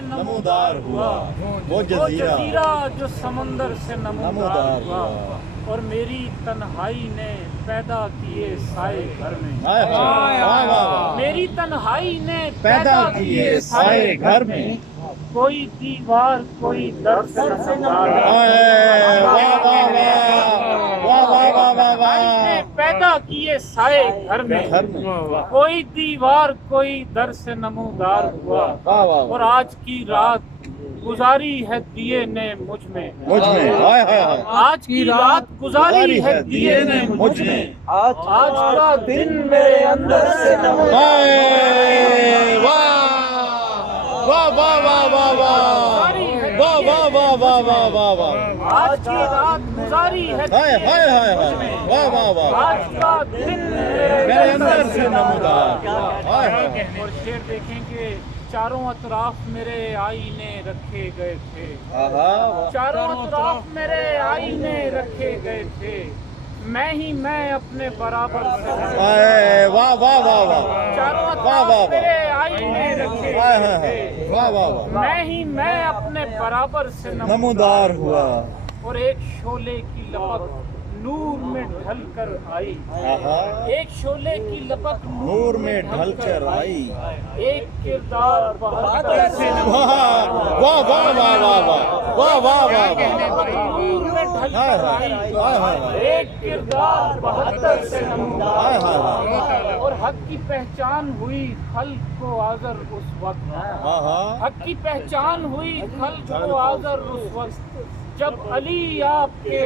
نمودار ہوا وہ جزیرہ جو سمندر سے نمودار ہوا، اور میری تنہائی نے پیدا کیے سائے گھر میں، میری تنہائی نے پیدا کیے سائے گھر میں، کوئی دیوار کوئی در سے نمودار نے پیدا کیے سائے گھر میں، کوئی دیوار کوئی در سے نمودار ہوا، اور آج کی رات گزاری ہے دیے نے مجھ میں، آج کی رات گزاری ہے دیے نے مجھ میں، آج کا دن میرے اندر سے نمودار آج کی رات گزاری ہے آج کا دن میرے اندر سے نمودار۔ اور شعر دیکھیں کہ چاروں اطراف میرے آئینے رکھے گئے تھے، چاروں اطراف میرے آئینے رکھے گئے تھے، میں ہی میں اپنے برابر سے، چاروں اطراف میرے آئینے رکھے گئے تھے، میں ہی میں اپنے برابر سے نمودار ہوا، اور ایک شعلے کی لپک نور میں ڈھل کر آئی، ایک شعلے کی لپک نور میں ڈھل کر آئی، ایک کردار بہتر سے ایک کردار بہتر سے نمودار، اور حق کی پہچان ہوئی خلق کو آزر اس وقت، حق کی پہچان ہوئی خلق کو آزر اس وقت، جب علی آپ کے